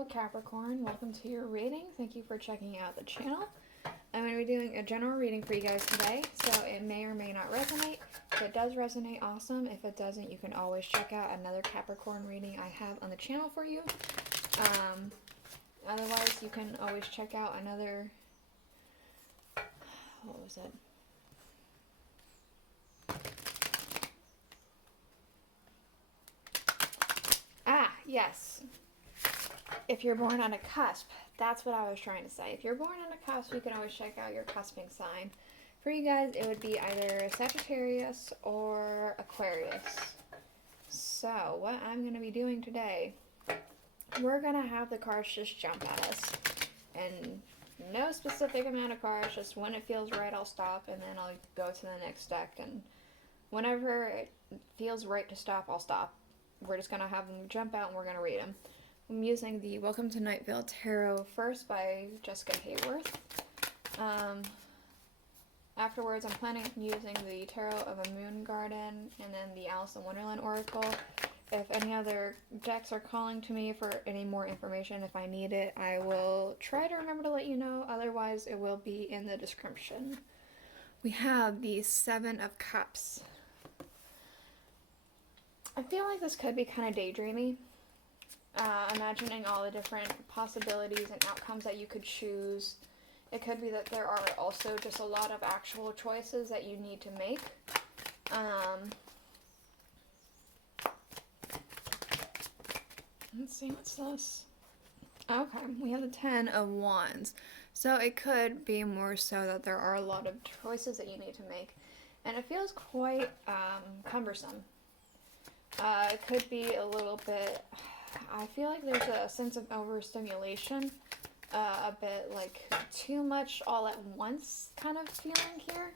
Hello Capricorn, welcome to your reading. Thank you for checking out the channel. I'm going to be doing a general reading for you guys today, so it may or may not resonate. If it does resonate, awesome. If it doesn't, you can always check out another Capricorn reading I have on the channel for you. Otherwise, you can always check out another, what was it? Yes. If you're born on a cusp, that's what I was trying to say. If you're born on a cusp, you can always check out your cusping sign. For you guys, it would be either Sagittarius or Aquarius. So, what I'm going to be doing today, we're going to have the cards just jump at us. And no specific amount of cards, just when it feels right, I'll stop, and then I'll go to the next deck. And whenever it feels right to stop, I'll stop. We're just going to have them jump out and we're going to read them. I'm using the Welcome to Night Vale Tarot first by Jessica Hayworth. Afterwards, I'm planning on using the Tarot of a Moon Garden and then the Alice in Wonderland Oracle. If any other decks are calling to me for any more information, if I need it, I will try to remember to let you know. Otherwise, it will be in the description. We have the Seven of Cups. I feel like this could be kind of daydreamy. Imagining all the different possibilities and outcomes that you could choose. It could be that there are also just a lot of actual choices that you need to make. Let's see, what's this? Okay, we have the Ten of Wands. So it could be more so that there are a lot of choices that you need to make. And it feels quite cumbersome. It could be a little bit, I feel like there's a sense of overstimulation, a bit like too much all at once kind of feeling here.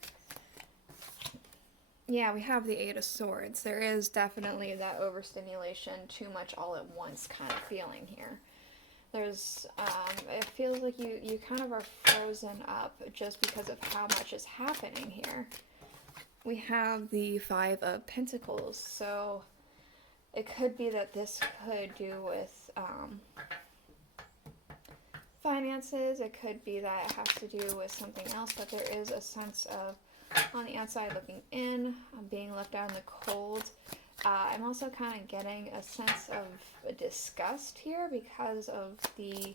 Yeah, we have the Eight of Swords. There is definitely that overstimulation, too much all at once kind of feeling here. There's, it feels like you kind of are frozen up just because of how much is happening here. We have the Five of Pentacles, so it could be that this could do with finances. It could be that it has to do with something else, but there is a sense of, on the outside looking in, being left out in the cold. I'm also kind of getting a sense of disgust here because of the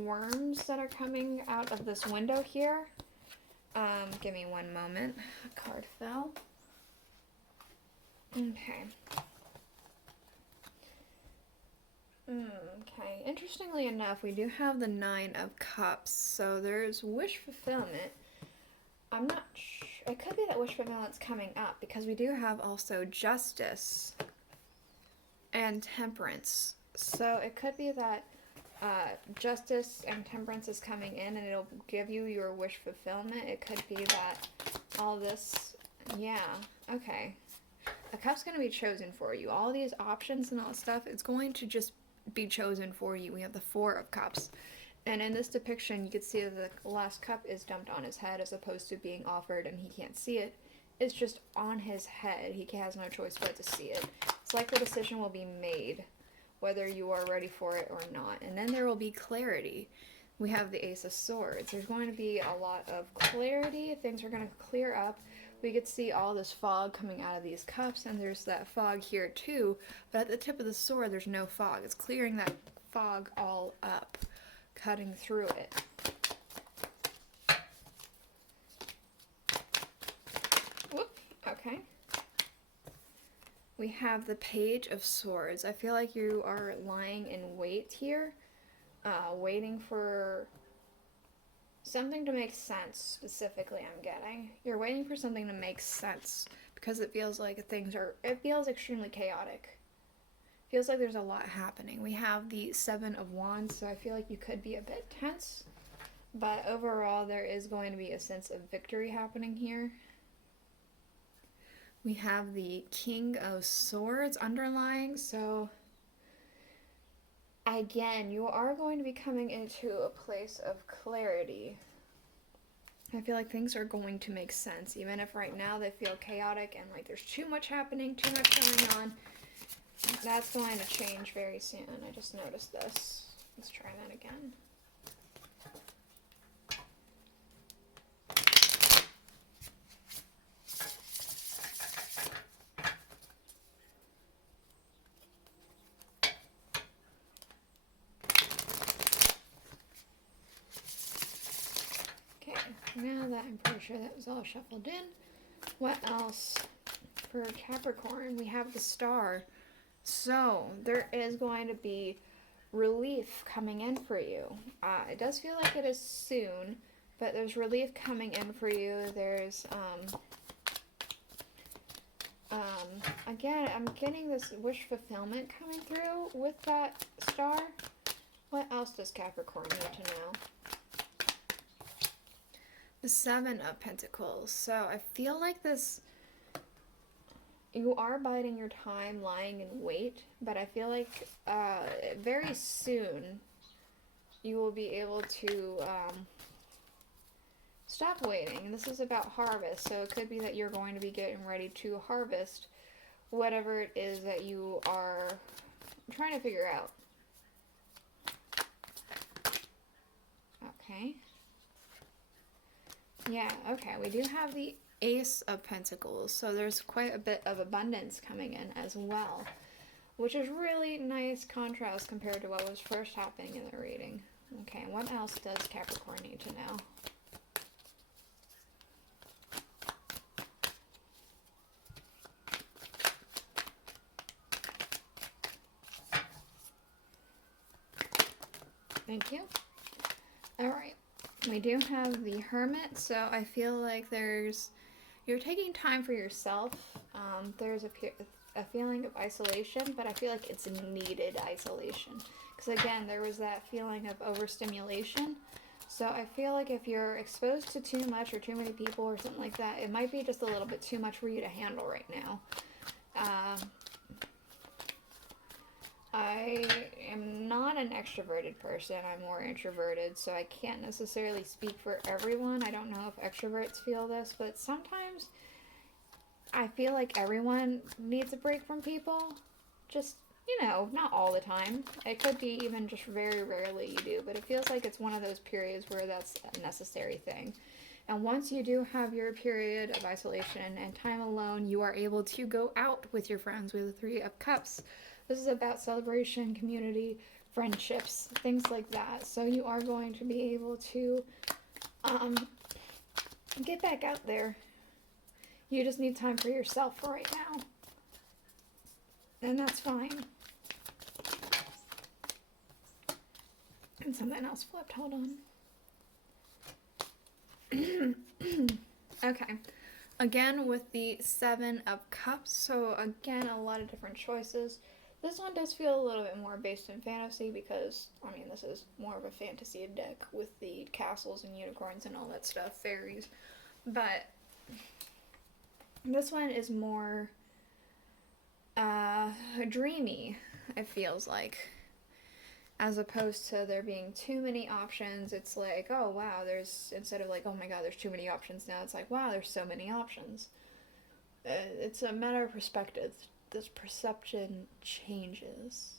worms that are coming out of this window here. Give me one moment. A card fell. Okay. Okay. Interestingly enough, we do have the Nine of Cups, so there's wish fulfillment. I'm not sure. It could be that wish fulfillment's coming up because we do have also Justice and Temperance. So it could be that Justice and Temperance is coming in and it'll give you your wish fulfillment. It could be that all this, yeah, okay. A cup's going to be chosen for you. All these options and all this stuff, it's going to just be chosen for you. We have the Four of Cups. And in this depiction, you can see that the last cup is dumped on his head as opposed to being offered and he can't see it. It's just on his head. He has no choice but to see it. It's like the decision will be made, whether you are ready for it or not. And then there will be clarity. We have the Ace of Swords. There's going to be a lot of clarity. Things are going to clear up. We could see all this fog coming out of these cups, and there's that fog here too, but at the tip of the sword there's no fog. It's clearing that fog all up, cutting through it. Whoop, okay. We have the Page of Swords. I feel like you are lying in wait here, waiting for something to make sense. Specifically, I'm getting. You're waiting for something to make sense because it feels like it feels extremely chaotic. Feels like there's a lot happening. We have the Seven of Wands, so I feel like you could be a bit tense, but overall there is going to be a sense of victory happening here. We have the King of Swords underlying, so again, you are going to be coming into a place of clarity. I feel like things are going to make sense, even if right now they feel chaotic and like there's too much happening, too much going on. That's going to change very soon. I just noticed this. Let's try that again. Okay, now that I'm pretty sure that was all shuffled in, what else? For Capricorn, we have the Star. So, there is going to be relief coming in for you. It does feel like it is soon, but there's relief coming in for you. There's, again, I'm getting this wish fulfillment coming through with that Star. What else does Capricorn need to know? The Seven of Pentacles. So, I feel like this... You are biding your time, lying in wait, but I feel like very soon you will be able to stop waiting. This is about harvest, so it could be that you're going to be getting ready to harvest whatever it is that you are trying to figure out. Okay. Yeah, okay, we do have the Ace of Pentacles, so there's quite a bit of abundance coming in as well, which is really nice contrast compared to what was first happening in the reading. Okay, what else does Capricorn need to know? Thank you. Alright, we do have the Hermit, so I feel like you're taking time for yourself. There's a feeling of isolation, but I feel like it's needed isolation. Because again, there was that feeling of overstimulation. So I feel like if you're exposed to too much or too many people or something like that, it might be just a little bit too much for you to handle right now. I am not an extroverted person. I'm more introverted, so I can't necessarily speak for everyone. I don't know if extroverts feel this, but sometimes I feel like everyone needs a break from people. Just, you know, not all the time. It could be even just very rarely you do, but it feels like it's one of those periods where that's a necessary thing. And once you do have your period of isolation and time alone, you are able to go out with your friends with the Three of Cups. This is about celebration, community, friendships, things like that. So you are going to be able to get back out there. You just need time for yourself for right now. And that's fine. And something else flipped. Hold on. Okay. Again, with the Seven of Cups. So again, a lot of different choices. This one does feel a little bit more based in fantasy because, I mean, this is more of a fantasy deck with the castles and unicorns and all that stuff, fairies. But this one is more dreamy, it feels like. As opposed to there being too many options, it's like, oh wow, instead of like, oh my god, there's too many options now, it's like, wow, there's so many options. It's a matter of perspective. This perception changes.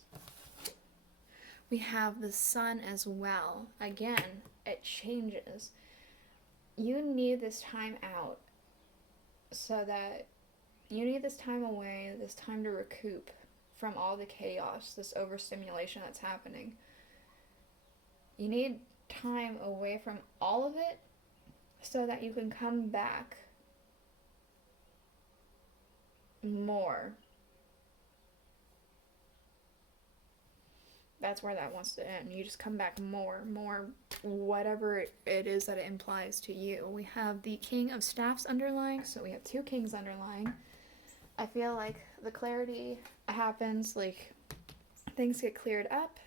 We have the Sun as well. Again, it changes. You need this time out so that you need this time away, this time to recoup from all the chaos, this overstimulation that's happening. You need time away from all of it so that you can come back more. That's where that wants to end. You just come back more, whatever it is that it implies to you. We have the King of Staffs underlying, so we have two kings underlying. I feel like the clarity happens, like things get cleared up.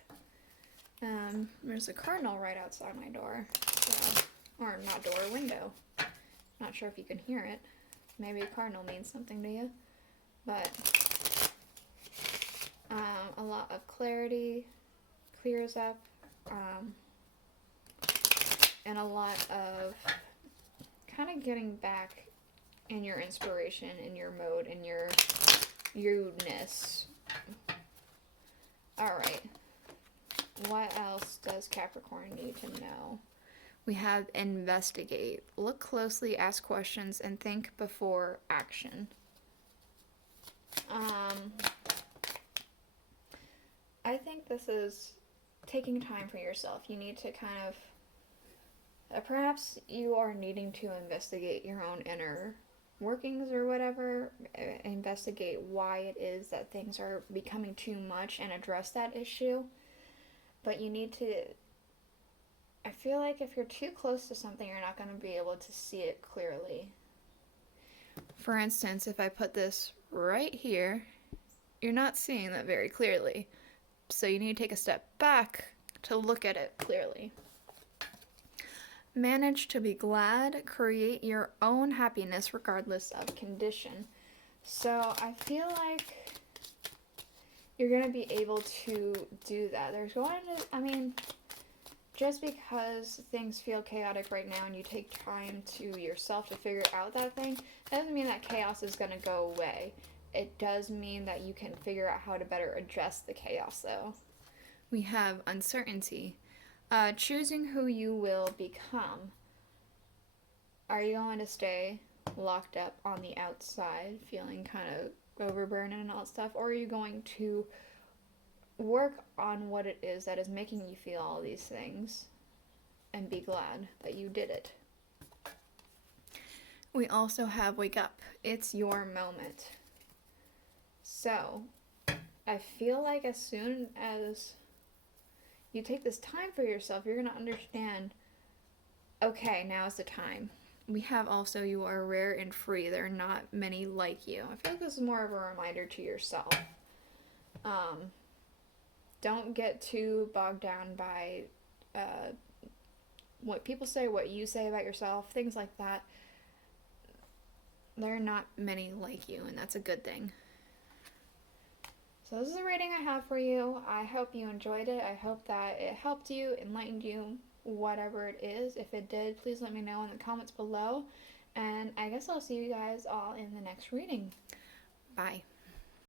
There's a cardinal right outside my door, so, or not door, window. Not sure if you can hear it. Maybe a cardinal means something to you, but a lot of clarity clears up, and a lot of kind of getting back in your inspiration, in your mode, in your you-ness. Alright. What else does Capricorn need to know? We have investigate. Look closely, ask questions, and think before action. I think this is taking time for yourself. You need to kind of, perhaps you are needing to investigate your own inner workings or whatever, investigate why it is that things are becoming too much and address that issue. But you need to, I feel like if you're too close to something, you're not going to be able to see it clearly. For instance, if I put this right here, you're not seeing that very clearly. So you need to take a step back to look at it clearly. Manage to be glad, create your own happiness regardless of condition. So I feel like you're going to be able to do that. There's going to, I mean, just because things feel chaotic right now and you take time to yourself to figure out that thing, that doesn't mean that chaos is going to go away. It does mean that you can figure out how to better adjust the chaos, though. We have uncertainty. Choosing who you will become. Are you going to stay locked up on the outside, feeling kind of overburdened and all that stuff? Or are you going to work on what it is that is making you feel all these things and be glad that you did it? We also have wake up. It's your moment. So, I feel like as soon as you take this time for yourself, you're going to understand, okay, now is the time. We have also, you are rare and free. There are not many like you. I feel like this is more of a reminder to yourself. Don't get too bogged down by what people say, what you say about yourself, things like that. There are not many like you, and that's a good thing. So this is the reading I have for you. I hope you enjoyed it. I hope that it helped you, enlightened you, whatever it is. If it did, please let me know in the comments below. And I guess I'll see you guys all in the next reading. Bye.